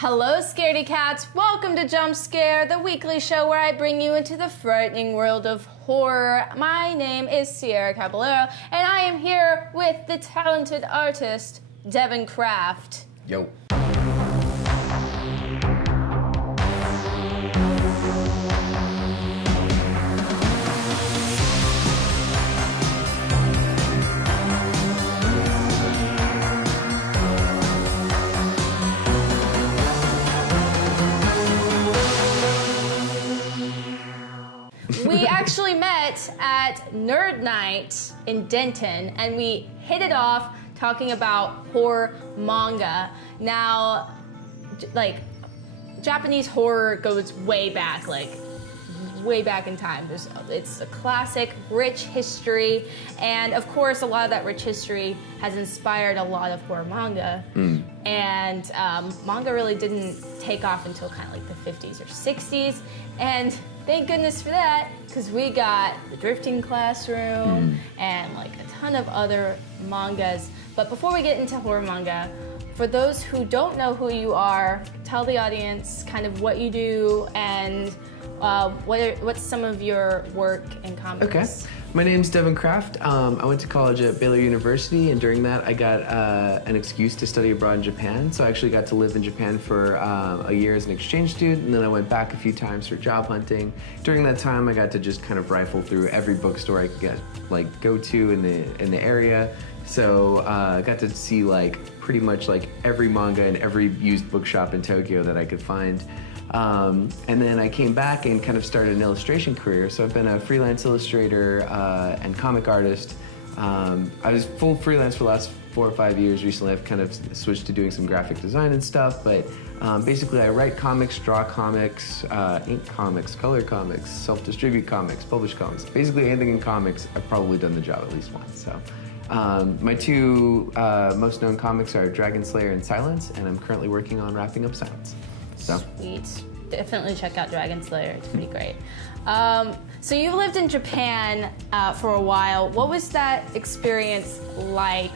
Hello, scaredy cats. Welcome to Jump Scare, the weekly show where I bring you into the frightening world of horror. My name is Cierra and I am here with the talented artist, Devin Kraft. Yo. We actually met at Nerd Night in Denton, and we hit it off talking about horror manga. Now, like, Japanese horror goes way back, way back in time. It's a classic, rich history, and of course, a lot of that rich history has inspired a lot of horror manga. And manga really didn't take off until kind of like the 50s or 60s, and thank goodness for that, because we got The Drifting Classroom and like a ton of other mangas. But before we get into horror manga, for those who don't know who you are, tell the audience kind of what you do and what's some of your work in comics. Okay. My name's Devin Kraft. I went to college at Baylor University, and during that I got an excuse to study abroad in Japan. So I actually got to live in Japan for a year as an exchange student, and then I went back a few times for job hunting. During that time, I got to just kind of rifle through every bookstore I could go to in the area. So I got to see pretty much every manga and every used bookshop in Tokyo that I could find. And then I came back and kind of started an illustration career. So I've been a freelance illustrator and comic artist. I was full freelance for the last 4 or 5 years. Recently I've kind of switched to doing some graphic design and stuff, but basically I write comics, draw comics, ink comics, color comics, self-distribute comics, publish comics. Basically anything in comics, I've probably done the job at least once. So my two most known comics are Dragon Slayer and Silence, and I'm currently working on wrapping up Silence. So. Sweet. Definitely check out Dragon Slayer. It's pretty great. So you've lived in Japan for a while. What was that experience like?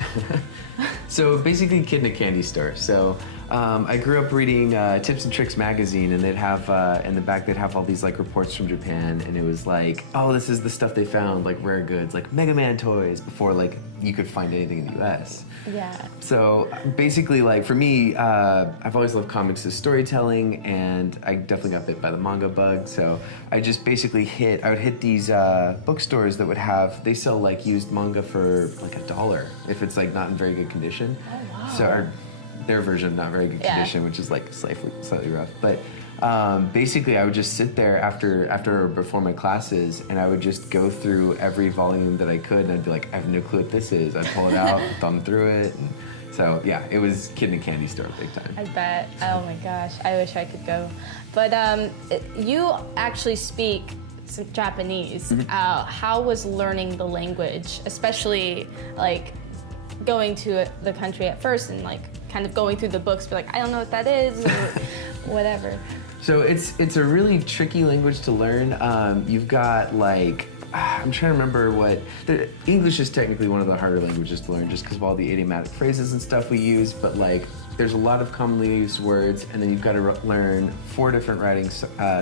So basically, kid in a candy store. So I grew up reading Tips and Tricks magazine, and they'd have in the back they'd have all these reports from Japan, and it was like, oh, this is the stuff they found, rare goods, like Mega Man toys, before you could find anything in the U.S. Yeah. So basically, for me, I've always loved comics as storytelling, and I definitely got bit by the manga bug. So I just basically I would hit these bookstores that would they sell used manga for $1 if it's not in very good condition. Oh wow. So their version not very good condition, which is slightly rough. But basically, I would just sit there after or before my classes, and I would just go through every volume that I could, and I'd be like, I have no clue what this is. I'd pull it out, thumb through it. And so yeah, it was kid in a candy store big time. I bet. Oh my gosh, I wish I could go. But you actually speak some Japanese. How was learning the language, especially going to the country at first and kind of going through the books, be I don't know what that is, or whatever. So it's a really tricky language to learn. You've got I'm trying to remember English is technically one of the harder languages to learn just because of all the idiomatic phrases and stuff we use, but there's a lot of commonly used words, and then you've got to learn 4 different writing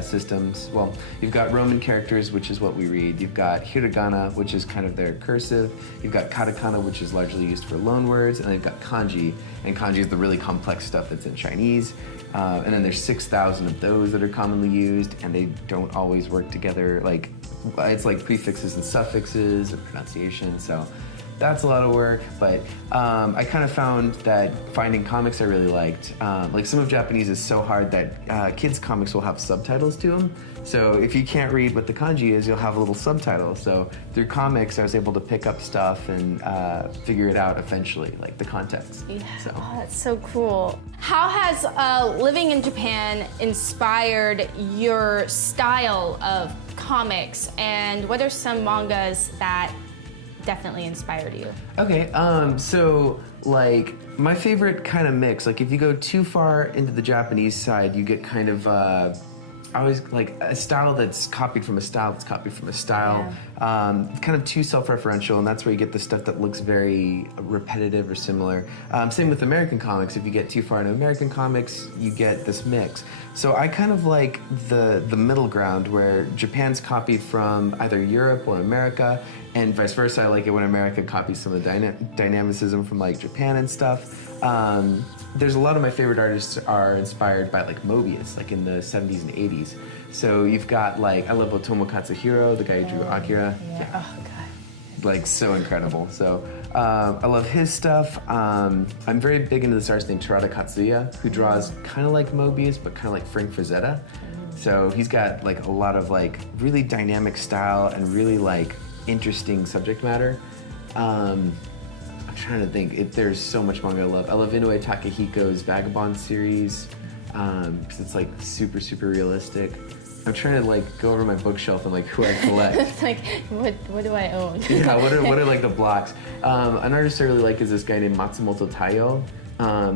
systems. Well, you've got Roman characters, which is what we read. You've got hiragana, which is kind of their cursive. You've got katakana, which is largely used for loan words, and then you've got kanji, and kanji is the really complex stuff that's in Chinese. And then there's 6,000 of those that are commonly used, and they don't always work together. It's prefixes and suffixes and pronunciation, so that's a lot of work. But I kind of found that finding comics I really liked. Some of Japanese is so hard that kids' comics will have subtitles to them. So if you can't read what the kanji is, you'll have a little subtitle. So through comics, I was able to pick up stuff and figure it out eventually, the context. Yeah. So. Oh, that's so cool. How has living in Japan inspired your style of comics, and what are some mangas that definitely inspired you? Okay, so my favorite kind of mix, if you go too far into the Japanese side, you get kind of I always like a style that's copied from a style that's copied from a style. Kind of too self-referential, and that's where you get the stuff that looks very repetitive or similar. Same with American comics. If you get too far into American comics, you get this mix. So I kind of like the middle ground where Japan's copied from either Europe or America, and vice versa. I like it when America copies some of the dynamicism from like Japan and stuff. There's a lot of my favorite artists are inspired by like Mobius, like in the 70s and 80s. So you've got like, I love Otomo Katsuhiro, the guy who drew Akira. Yeah. Oh, God. Like so incredible. So I love his stuff. I'm very big into this artist named Terada Katsuya, who draws kind of like Mobius, but kind of like Frank Frazetta. So he's got like a lot of like really dynamic style and really like interesting subject matter. I'm trying to think if there's so much manga I love. I love Inoue Takehiko's Vagabond series because it's like super, super realistic. I'm trying to like go over my bookshelf and like who I collect. It's like, what do I own? Yeah, what are like the blocks? An artist I really like is this guy named Matsumoto Taiyo.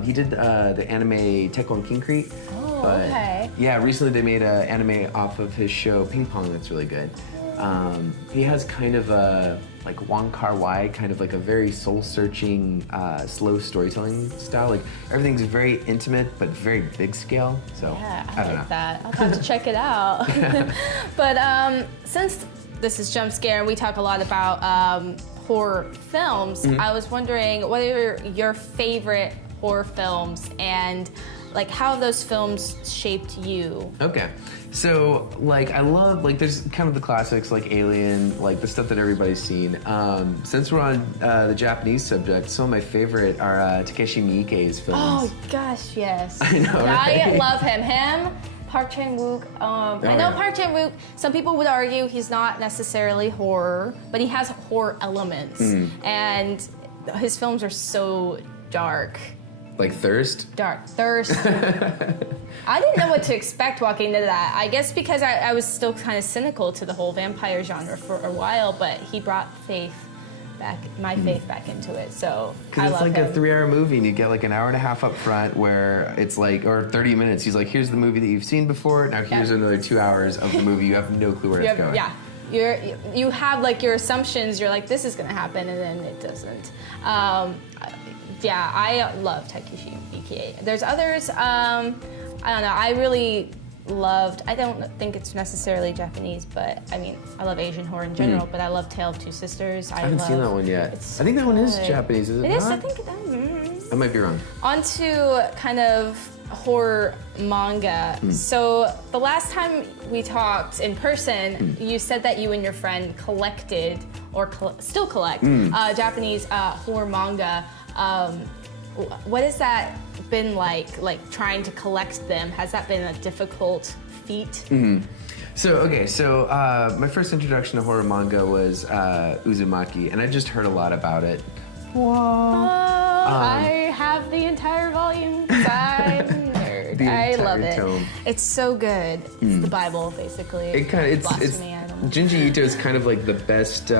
He did the anime Tekkon Kinkreet. Oh, okay. Yeah, recently they made an anime off of his show Ping Pong that's really good. He has kind of a like Wong Kar-wai, kind of like a very soul-searching, slow storytelling style. Like everything's very intimate but very big scale. So Yeah, I don't like know. that. I'll have to check it out. But since this is Jump Scare and we talk a lot about horror films, I was wondering what are your favorite horror films and like how have those films shaped you? Okay, so like I love like there's kind of the classics like Alien, like the stuff that everybody's seen. Since we're on the Japanese subject, some of my favorite are Takeshi Miike's films. Oh gosh, yes. I know, I right? love him. Park Chan-wook. I know yeah. Park Chan-wook. Some people would argue he's not necessarily horror, but he has horror elements, and his films are so dark. Like Thirst? Dark Thirst. I didn't know what to expect walking into that. I guess because I was still kind of cynical to the whole vampire genre for a while, but he brought my faith back into it. So I Because it's love like him. a 3-hour movie and you get like an hour and a half up front where it's like, or 30 minutes. He's like, here's the movie that you've seen before. Now here's another 2 hours of the movie. You have no clue where it's going. Yeah. You have like your assumptions. You're like, this is gonna happen, and then it doesn't. Yeah, I love Takeshi Miike. There's others. I don't know. I really loved. I don't think it's necessarily Japanese, but I mean, I love Asian horror in general. But I love Tale of Two Sisters. I haven't seen that one yet. It's I think that one is good. Japanese, is it? It is. not? I think. I might be wrong. On to kind of horror manga. So the last time we talked in person, you said that you and your friend collected or still collect Japanese horror manga. What has that been like trying to collect them? Has that been a difficult feat? So my first introduction to horror manga was Uzumaki, and I just heard a lot about it. I have the entire volume. I'm a nerd. I love it. tome. It's so good. It's the Bible, basically. It kind of it's blasphemy. I don't know. Junji Ito is kind of like the best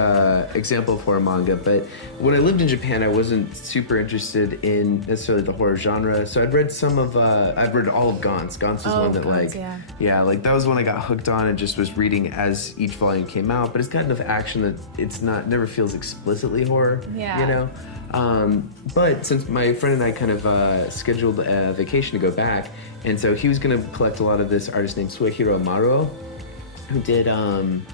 example of horror manga. But when I lived in Japan, I wasn't super interested in necessarily the horror genre. So I'd read I'd read all of Gantz. Gantz was one that Gantz, like that was one I got hooked on and just was reading as each volume came out. But it's got enough action that it's never feels explicitly horror. Yeah. You know. But since my friend and I kind of scheduled a vacation to go back, and so he was going to collect a lot of this artist named Suehiro Amaro, who did, I'm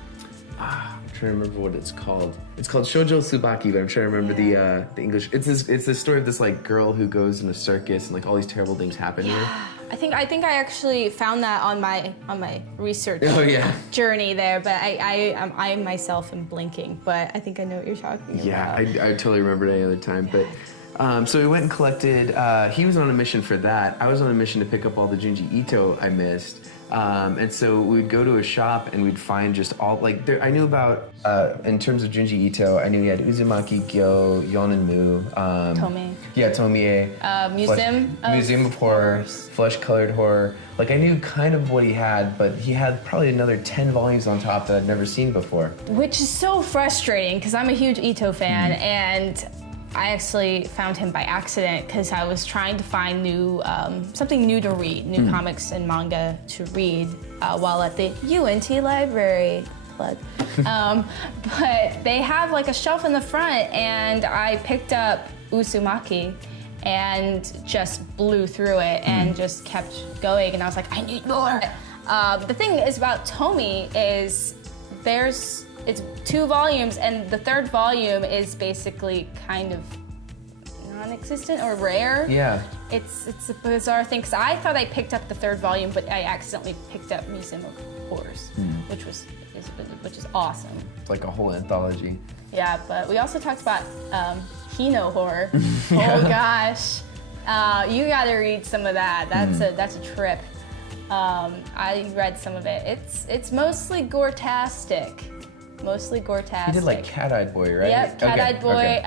trying to remember what it's called. It's called Shoujo Tsubaki, but I'm trying to remember the English. It's the story of this like girl who goes in a circus and like all these terrible things happen to her. I think I actually found that on my research journey there, but I myself am blinking, but I think I know what you're talking about. Yeah, I totally remember it any other time, but. So we went and collected, he was on a mission for that. I was on a mission to pick up all the Junji Ito I missed. And so we'd go to a shop and we'd find just all, like, I knew about, in terms of Junji Ito, I knew he had Uzumaki, Gyo, Yonenmu. Tomie. Yeah, Tomie. Museum of Horror, Flesh-Colored Horror. Like, I knew kind of what he had, but he had probably another 10 volumes on top that I'd never seen before. Which is so frustrating, because I'm a huge Ito fan, and I actually found him by accident because I was trying to find new something new to read, new comics and manga to read while at the UNT library. But they have like a shelf in the front, and I picked up Uzumaki and just blew through it and just kept going, and I was like, I need more. The thing is about Tomy is it's 2 volumes, and the 3rd volume is basically kind of non-existent or rare. Yeah. It's a bizarre thing, because I thought I picked up the 3rd volume, but I accidentally picked up Museum of Horrors, which is awesome. It's like a whole anthology. Yeah, but we also talked about Hino horror. Oh gosh, you gotta read some of that. That's a trip. I read some of it. It's mostly gore-tastic. Mostly gore-tastic. He did like Cat-Eyed Boy, right? Yep, Cat-Eyed Boy,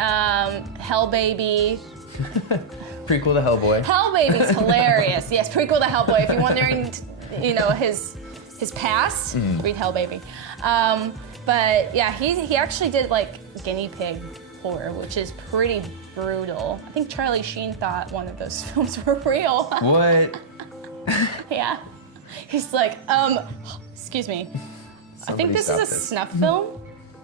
Hell Baby. Prequel to Hellboy. Hell Baby's hilarious. Yes, prequel to Hellboy. If you're wondering, his past, read Hell Baby. But yeah, he actually did like guinea pig horror, which is pretty brutal. I think Charlie Sheen thought one of those films were real. What? Yeah. He's like, excuse me. I think this is a snuff film.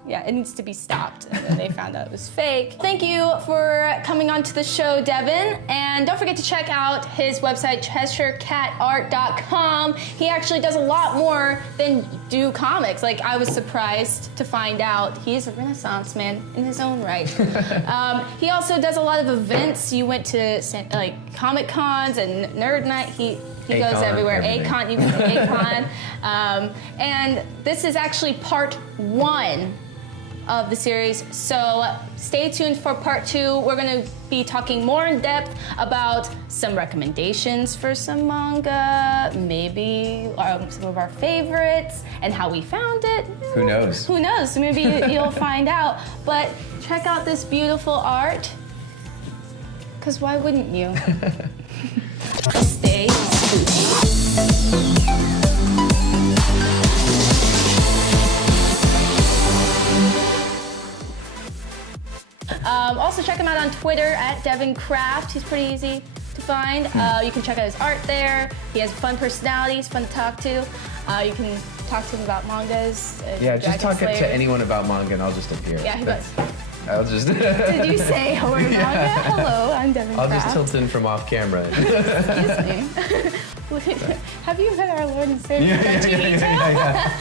Yeah, it needs to be stopped. And then they found out it was fake. Thank you for coming on to the show, Devin. And don't forget to check out his website, CheshireCatArt.com. He actually does a lot more than do comics. Like, I was surprised to find out he is a Renaissance man in his own right. He also does a lot of events. You went to like Comic Cons and Nerd Night. He goes everywhere. A-Con, even to A-Con. And this is actually part 1 of the series, so stay tuned for part 2. We're going to be talking more in depth about some recommendations for some manga, maybe some of our favorites, and how we found it. Who knows? Who knows? Maybe you'll find out. But check out this beautiful art, because why wouldn't you? Stay spooky. Also check him out on Twitter at Devin Kraft. He's pretty easy to find. You can check out his art there. He has a fun personality. He's fun to talk to. You can talk to him about mangas. Yeah, just talk to anyone about manga and I'll just appear. Yeah, he does. I'll just... Did you say horror manga? Yeah. Hello, I'm Devin Kraft. I'll just tilt in from off camera. Excuse me. Have you met our Lord and Savior, yeah.